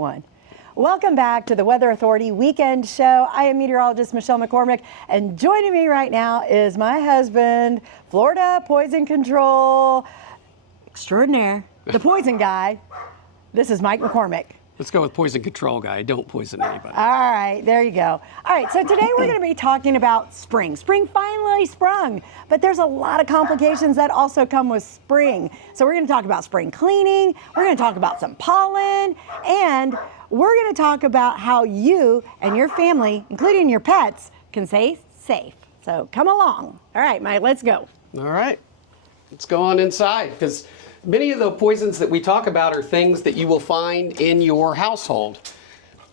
One. Welcome back to the Weather Authority Weekend Show. I am meteorologist Michelle McCormick, and joining me right now is my husband, Florida Poison Control extraordinaire, the poison guy. This is Mike McCormick. Let's go with poison control guy. Don't poison anybody. All right, there you go. All right, so today we're going to be talking about spring. Spring finally sprung, but there's a lot of complications that also come with spring. So we're going to talk about spring cleaning, we're going to talk about some pollen, and we're going to talk about how you and your family, including your pets, can stay safe. So come along. All right, Mike, let's go. All right, let's go on inside, because many of the poisons that we talk about are things that you will find in your household.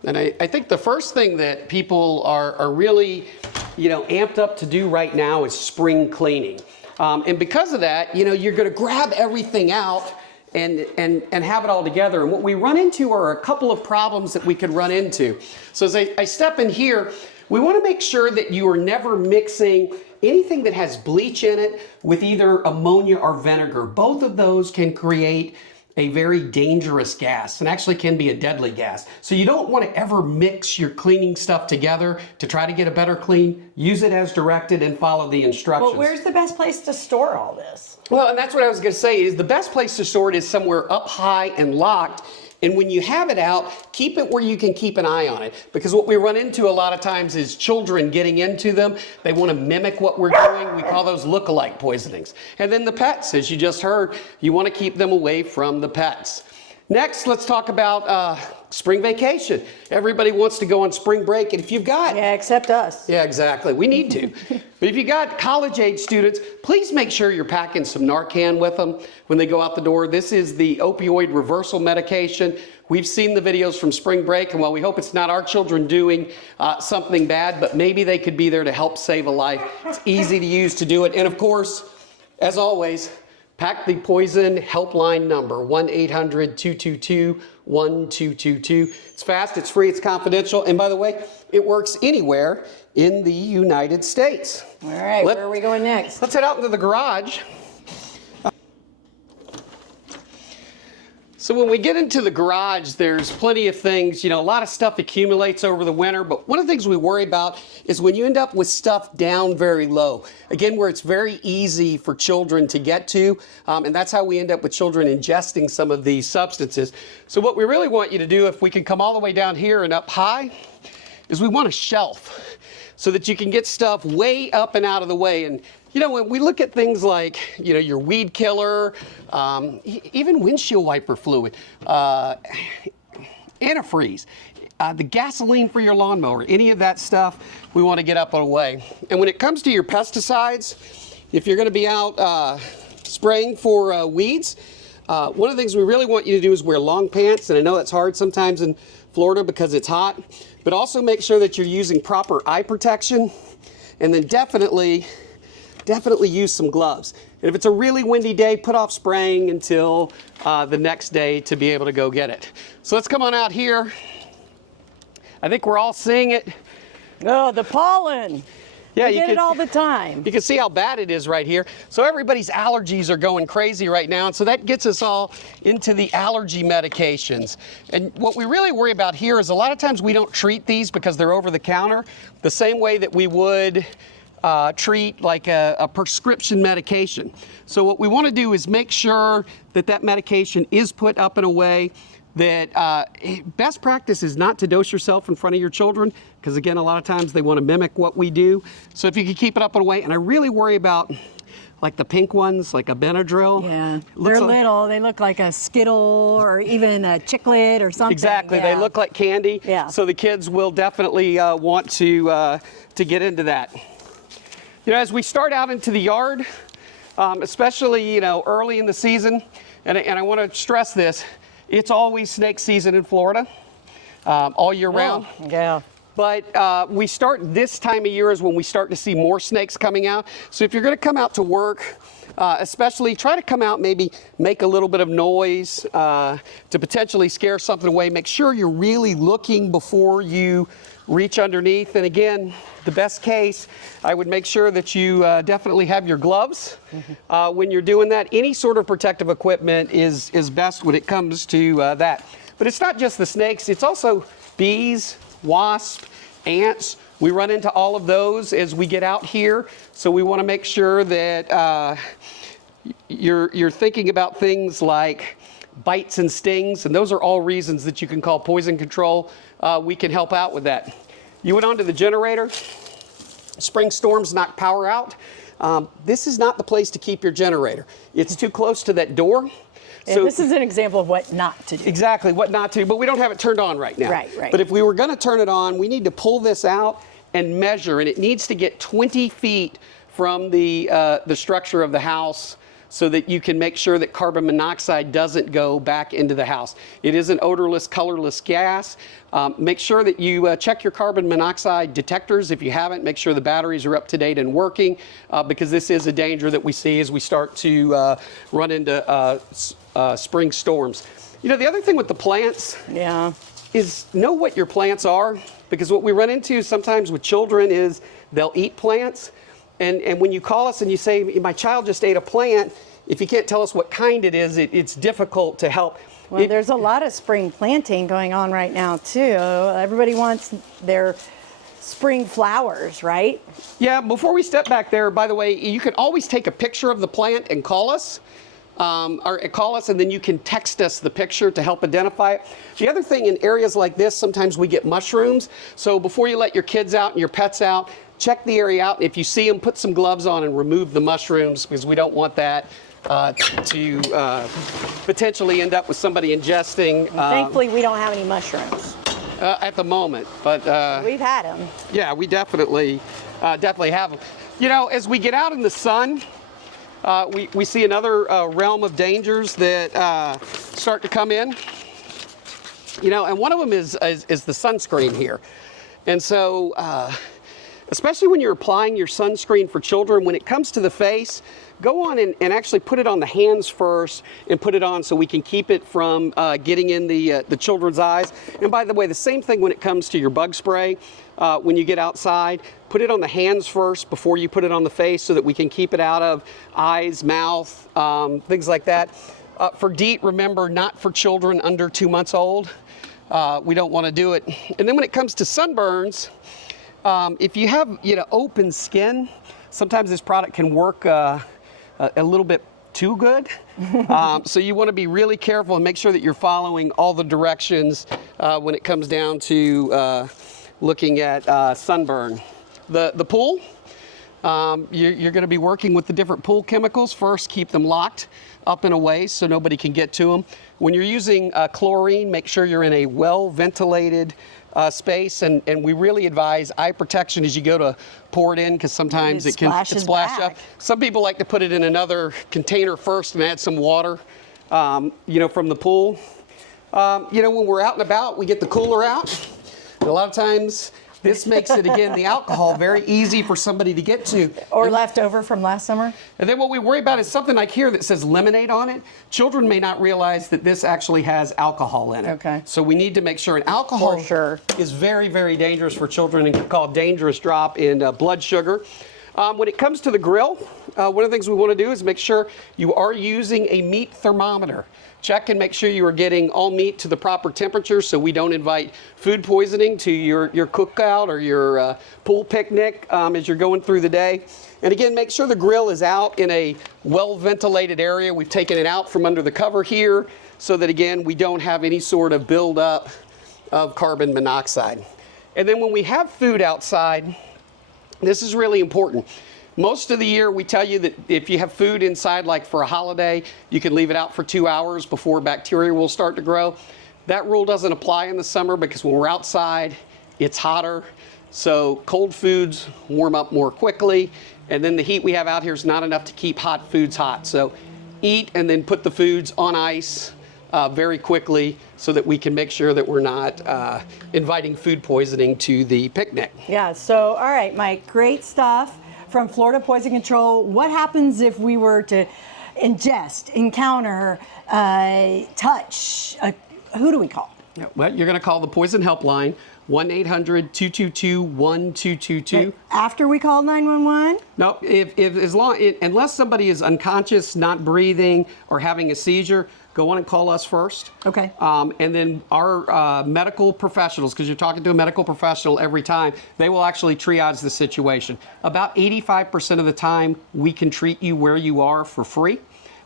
And I think the first thing that people are really, amped up to do right now is spring cleaning. And because of that, you're going to grab everything out and have it all together. And what we run into are a couple of problems that we could run into. So as I step in here, we want to make sure that you are never mixing anything that has bleach in it with either ammonia or vinegar. Both of those can create a very dangerous gas and actually can be a deadly gas. So you don't want to ever mix your cleaning stuff together to try to get a better clean. Use it as directed and follow the instructions. Well, where's the best place to store all this? Well, and that's what I was going to say, is the best place to store it is somewhere up high and locked. And when you have it out, keep it where you can keep an eye on it. Because what we run into a lot of times is children getting into them. They want to mimic what we're doing. We call those look-alike poisonings. And then the pets, as you just heard, you want to keep them away from the pets. Next, let's talk about spring vacation. Everybody wants to go on spring break, and if you've got... Yeah, except us. Yeah, exactly. We need to. But if you got college-age students, please make sure you're packing some Narcan with them when they go out the door. This is the opioid reversal medication. We've seen the videos from spring break, and while we hope it's not our children doing something bad, but maybe they could be there to help save a life. It's easy to use to do it. And of course, as always, pack the poison helpline number, 1-800-222-1222. It's fast, it's free, it's confidential, and by the way, it works anywhere in the United States. All right, where are we going next? Let's head out into the garage. So when we get into the garage, there's plenty of things, a lot of stuff accumulates over the winter, but one of the things we worry about is when you end up with stuff down very low. Again, where it's very easy for children to get to, and that's how we end up with children ingesting some of these substances. So what we really want you to do, if we can come all the way down here and up high, is we want a shelf so that you can get stuff way up and out of the way. And when we look at things like, your weed killer, even windshield wiper fluid, antifreeze, the gasoline for your lawnmower, any of that stuff, we want to get up and away. And when it comes to your pesticides, if you're going to be out spraying for weeds, one of the things we really want you to do is wear long pants. And I know that's hard sometimes in Florida because it's hot, but also make sure that you're using proper eye protection, and then definitely use some gloves. And if it's a really windy day, put off spraying until the next day to be able to go get it. So let's come on out here. I think we're all seeing it. Oh, the pollen. Yeah, you get it all the time. You can see how bad it is right here. So everybody's allergies are going crazy right now, and so that gets us all into the allergy medications. And what we really worry about here is a lot of times we don't treat these because they're over the counter the same way that we would treat like a prescription medication. So what we want to do is make sure that that medication is put up and away, that best practice is not to dose yourself in front of your children, because again, a lot of times they want to mimic what we do. So if you could keep it up and away, and I really worry about like the pink ones, like a Benadryl. Yeah, they're little. They look like a Skittle or even a Chiclet or something. Exactly, yeah. They look like candy. Yeah. So the kids will definitely want to get into that. As we start out into the yard, especially early in the season, and I want to stress this, it's always snake season in Florida, all year round. Yeah. But we start this time of year is when we start to see more snakes coming out. So if you're going to come out to work, especially try to come out, maybe make a little bit of noise to potentially scare something away. Make sure you're really looking before you reach underneath. And again, the best case, I would make sure that you definitely have your gloves when you're doing that. Any sort of protective equipment is best when it comes to that. But it's not just the snakes, it's also bees, wasps, ants. We run into all of those as we get out here. So we want to make sure that you're thinking about things like bites and stings, and those are all reasons that you can call poison control. We can help out with that. You went on to the generator. Spring storms knock power out. This is not the place to keep your generator. It's too close to that door. So this is an example of what not to do. Exactly, what not to do, but we don't have it turned on right now. Right. But if we were going to turn it on, we need to pull this out and measure, and it needs to get 20 feet from the structure of the house so that you can make sure that carbon monoxide doesn't go back into the house. It is an odorless, colorless gas. Make sure that you check your carbon monoxide detectors. If you haven't, make sure the batteries are up to date and working, because this is a danger that we see as we start to run into spring storms. You know, the other thing with the plants is know what your plants are, because what we run into sometimes with children is they'll eat plants. And when you call us and you say, my child just ate a plant, if you can't tell us what kind it is, it's difficult to help. Well, there's a lot of spring planting going on right now, too. Everybody wants their spring flowers, right? Yeah, before we step back there, by the way, you can always take a picture of the plant and call us. Or call us, and then you can text us the picture to help identify it. The other thing, in areas like this, sometimes we get mushrooms. So before you let your kids out and your pets out, check the area out. If you see them, put some gloves on and remove the mushrooms, because we don't want that to potentially end up with somebody ingesting. Thankfully, we don't have any mushrooms at the moment, but we've had them. Yeah, we definitely have them. You know, as we get out in the sun, we see another realm of dangers that start to come in. You know, and one of them is the sunscreen here. And so, especially when you're applying your sunscreen for children, when it comes to the face, go on and actually put it on the hands first and put it on so we can keep it from getting in the children's eyes. And by the way, the same thing when it comes to your bug spray. When you get outside, put it on the hands first before you put it on the face so that we can keep it out of eyes, mouth, things like that. For DEET, remember, not for children under 2 months old. We don't want to do it. And then when it comes to sunburns, if you have open skin, sometimes this product can work a little bit too good. So you want to be really careful and make sure that you're following all the directions when it comes down to looking at sunburn. The pool, you're going to be working with the different pool chemicals. First, keep them locked up and away so nobody can get to them. When you're using chlorine, make sure you're in a well-ventilated space, and we really advise eye protection as you go to pour it in, because sometimes it can splash up. Some people like to put it in another container first and add some water, from the pool. When we're out and about, we get the cooler out. And a lot of times, this makes it, again, the alcohol very easy for somebody to get to. Or left over from last summer. And then what we worry about is something like here that says lemonade on it. Children may not realize that this actually has alcohol in it. Okay. So we need to make sure. And alcohol is very, very dangerous for children and can cause dangerous drop in blood sugar. When it comes to the grill, one of the things we want to do is make sure you are using a meat thermometer. Check and make sure you are getting all meat to the proper temperature so we don't invite food poisoning to your cookout or your pool picnic as you're going through the day. And again, make sure the grill is out in a well-ventilated area. We've taken it out from under the cover here so that, again, we don't have any sort of buildup of carbon monoxide. And then when we have food outside, this is really important. Most of the year, we tell you that if you have food inside, like for a holiday, you can leave it out for 2 hours before bacteria will start to grow. That rule doesn't apply in the summer because when we're outside, it's hotter. So cold foods warm up more quickly. And then the heat we have out here is not enough to keep hot foods hot. So eat and then put the foods on ice very quickly so that we can make sure that we're not inviting food poisoning to the picnic. Yeah, so all right, Mike, great stuff from Florida Poison Control. What happens if we were to ingest, encounter, touch? Who do we call? Well, you're going to call the Poison Helpline, 1-800-222-1222. After we call 911? No, unless somebody is unconscious, not breathing, or having a seizure, go on and call us first. Okay. And then our medical professionals, because you're talking to a medical professional every time, they will actually triage the situation. About 85% of the time, we can treat you where you are for free.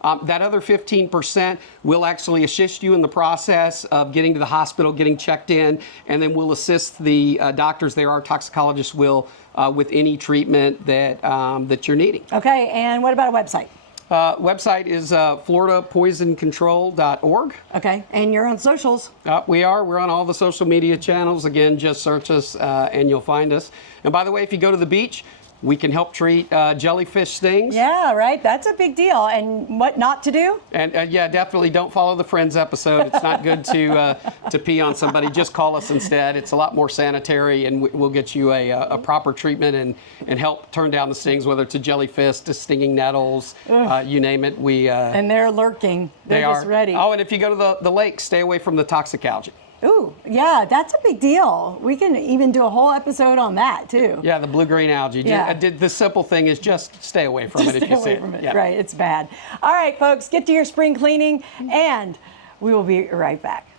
That other 15% will actually assist you in the process of getting to the hospital, getting checked in, and then we'll assist the doctors there, our toxicologists will, with any treatment that you're needing. Okay, and what about a website? Website is floridapoisoncontrol.org. Okay, and you're on socials. We are. We're on all the social media channels. Again, just search us and you'll find us. And by the way, if you go to the beach, we can help treat jellyfish stings. Yeah, right. That's a big deal. And what not to do? And yeah, definitely don't follow the Friends episode. It's not good to pee on somebody. Just call us instead. It's a lot more sanitary, and we'll get you a proper treatment and help turn down the stings, whether it's a jellyfish, to stinging nettles, you name it. And they're lurking. They're just ready. Oh, and if you go to the lake, stay away from the toxic algae. Ooh, yeah, that's a big deal. We can even do a whole episode on that too. Yeah, the blue-green algae. Yeah. The simple thing is just stay away from it if you see it. Yeah. Right, it's bad. All right, folks, get to your spring cleaning, and we will be right back.